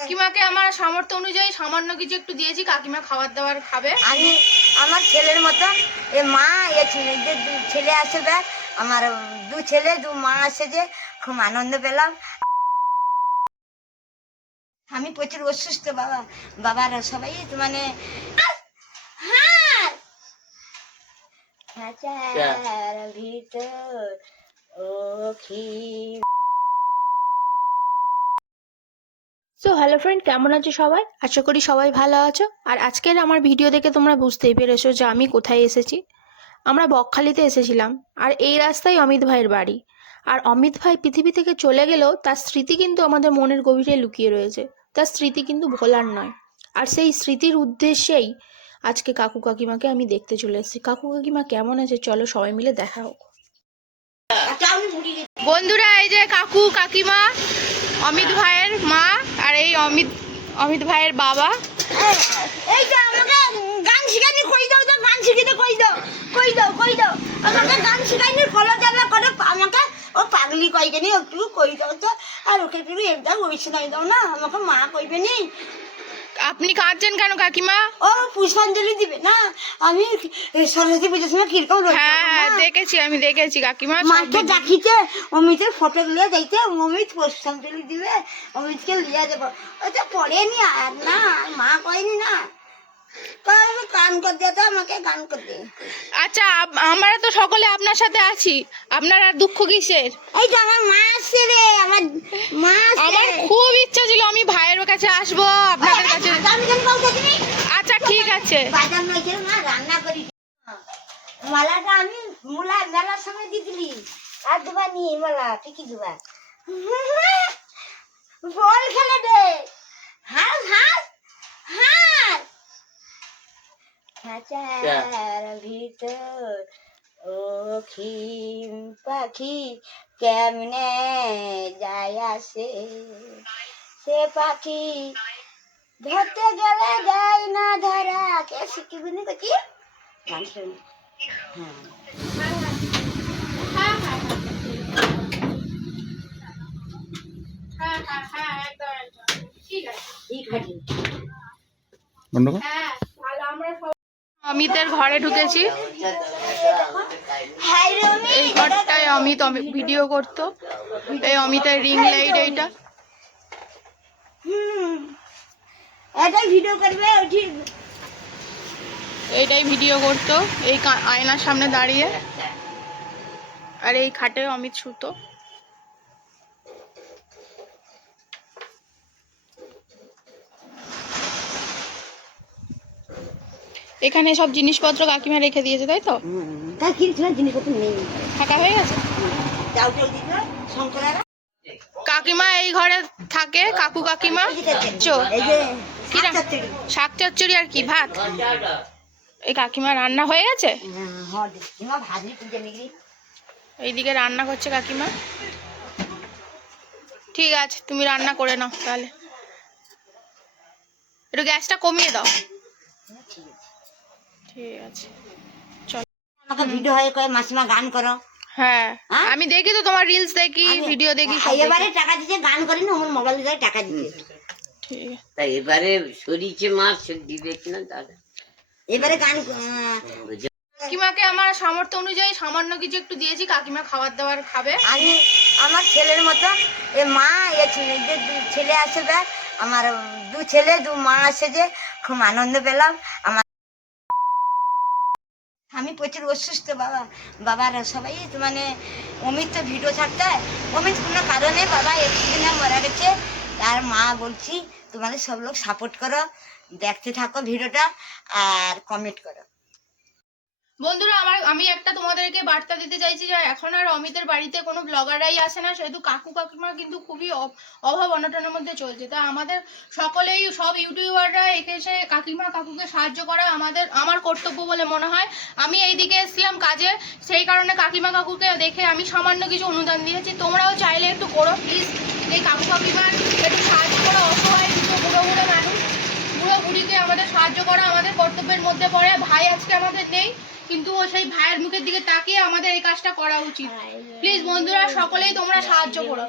কাকিমাকে আমার সামর্থ্য অনুযায়ী সামান্য কিছু একটু দিয়েছি, কাকিমা খাবার দাবার খাবে। আমি আমার ছেলের মতো এ মা এ যে ছেলে আসে দেখ, আমার দু ছেলে দু মা আসে, যে খুব আনন্দ পেলাম। আমি প্রচুর অসুস্থ বাবা, বাবার সবাই মানে খাঁচার ভিতর সো হ্যালো ফ্রেন্ড, কেমন আছো সবাই? আশা করি সবাই ভালো আছো। আর আজকের আমার ভিডিও দেখে তোমরা বুঝতেই পেরেছো যে আমি কোথায় এসেছি। আমরা বকখালিতে এসেছিলাম, আর এই রাস্তায় অমিত ভাইয়ের বাড়ি। আর অমিত ভাই পৃথিবী থেকে চলে গেলেও তার স্মৃতি কিন্তু আমাদের মনের গভীরে লুকিয়ে রয়েছে। তার স্মৃতি কিন্তু ভোলার নয়। আর সেই স্মৃতির উদ্দেশ্যেই আজকে কাকু কাকিমাকে আমি দেখতে চলে এসেছি। কাকু কাকিমা কেমন আছে চলো সবাই মিলে দেখা হোক। বন্ধুরা, এই যে কাকু কাকিমা, অমিত ভাইয়ের মা, আর এই অমিত ভাইয়ের বাবা। এই তো আমাকে গান শিখানি, কই দাও তো, গান শিখিতে কই দাও আমাকে গান শিখাইনি, ফলো চালা করে আমাকে ও পাগলি কইকে নি, একটু কই দাও তো। আর ওকে একটু একদম ওই শোনাই দাও না, আমাকে মা কইবে নি। আপনি কাঁদছেন কেন কাকিমা? ও পুষ্পাঞ্জলি দিবে না, আমি সরস্বতী পুজোর সময় কিরকম হ্যাঁ আমি দেখেছি কাকিমা। মাকে ডাকিতে অমিতের ফটো গুলো দেখতে, অমিত পুষ্পাঞ্জলি দিবে, অমিতকে লিয়া যাবো। ওটা পড়েনি আর না, মা কয়নি না, গান করতে তো আমাকে গান করতে। আচ্ছা, আমরা তো সকলে আপনার সাথে আছি, আপনার আর দুঃখ কিসের? এই তো আমার মা আসছে রে, আমার মা আসছে। আমার খুব ইচ্ছা ছিল আমি ভাইয়ের কাছে আসবো, আপনাদের কাছে। আচ্ছা ঠিক আছে। বাজার নইছে না, রান্না করি। মালাটা আমি মেলার সময় দিছিলি, আর দুবার নিয়ে মালা ঠিকই দুবার বল খেলে দে, হাস হাস হাস। খাঁচার ভিতর অখিম পাখি কেমনে যায় আসে, সে পাখি ধরতে গেলে যায় না ধরা। কে শিখিবি নি কচি গান শুনি? অমিতের ঘরে ঢুকেছি। এই ঘরটায় অমিত ভিডিও করতো। এই অমিতের রিং লাইট, এইটা এটাই ভিডিও করবে, এইটাই ভিডিও করতো এই আয়নার সামনে দাঁড়িয়ে। আর এই খাটে অমিত শুতো। এখানে সব জিনিসপত্র কাকিমা রেখে দিয়েছে, তাই তো? জিনিসপত্র নেই, ফাঁকা হয়ে গেছে। কাকিমা এই ঘরে থাকে, কাকু কাকিমা। শাক চচ্চড়ি আর কি ভাত? এই কাকিমা রান্না হয়ে গেছে, এইদিকে রান্না করছে কাকিমা। ঠিক আছে, তুমি রান্না করে নাও তাহলে। একটু গ্যাসটা কমিয়ে দাও। ঠিক আছে, চলো। আমাকে ভিডিও হয়ে কয় মাসিমা গান করো। হ্যাঁ, আমি দেখি তো তোমার রিলস দেখি, ভিডিও দেখি। এবারে টাকা দিতে গান করি না, আমার মোবাইল দিয়ে টাকা দিতে। ঠিক আছে, তাই এবারে সরিষে মাছ দিবে কিনা দাদা? এবারে গান কাকিমাকে আমার সামর্থ্য অনুযায়ী সামান্য কিছু একটু দিয়েছি, কাকিমা খাবার দাবার খাবে। আমি আমার ছেলের মতো এ মা এ যে ছেলে আসে দেখ, আমার দু ছেলে দু মা আসে, যে খুব আনন্দ পেলাম। আমার আমি প্রচুর অসুস্থ বাবা, বাবার সবাই মানে অমিত তো ভিডিও ছাড়তে, অমিত কোনো কারণে বাবা অ্যাক্সিডেন্টে মারা গেছে। তার মা বলছি তোমাদের সব লোক সাপোর্ট করো, দেখতে থাকো ভিডিওটা আর কমেন্ট করো। বন্ধুরা, আমি একটা তোমাদেরকে বার্তা দিতে চাইছি যে এখন আর অমিতের বাড়িতে কোনো ব্লগাররাই আসে না, সেহেতু কাকু কাকিমা কিন্তু খুবই অভাব অনটনের মধ্যে চলছে। তা আমাদের সকলেই, সব ইউটিউবাররা এসে কাকুকে সাহায্য করা আমার কর্তব্য বলে মনে হয়। আমি এইদিকে এসেছিলাম কাজে, সেই কারণে কাকুকে দেখে আমি সামান্য কিছু অনুদান দিয়েছি। তোমরাও চাইলে একটু করো প্লিজ, এই কাকু কাকিমার একটু সাহায্য করো। অসহায় বুড়ো মানুষ, বুড়ো বুড়িকে আমাদের সাহায্য করা আমাদের কর্তব্যের মধ্যে পড়ে। ভাই আজকে আমাদের নেই, কিন্তু সেই ভাইয়ের মুখের দিকে তাকিয়ে আমাদের এই কাজটা করা উচিত। প্লিজ বন্ধুরা, সকলেই তোমরা সাহায্য করো।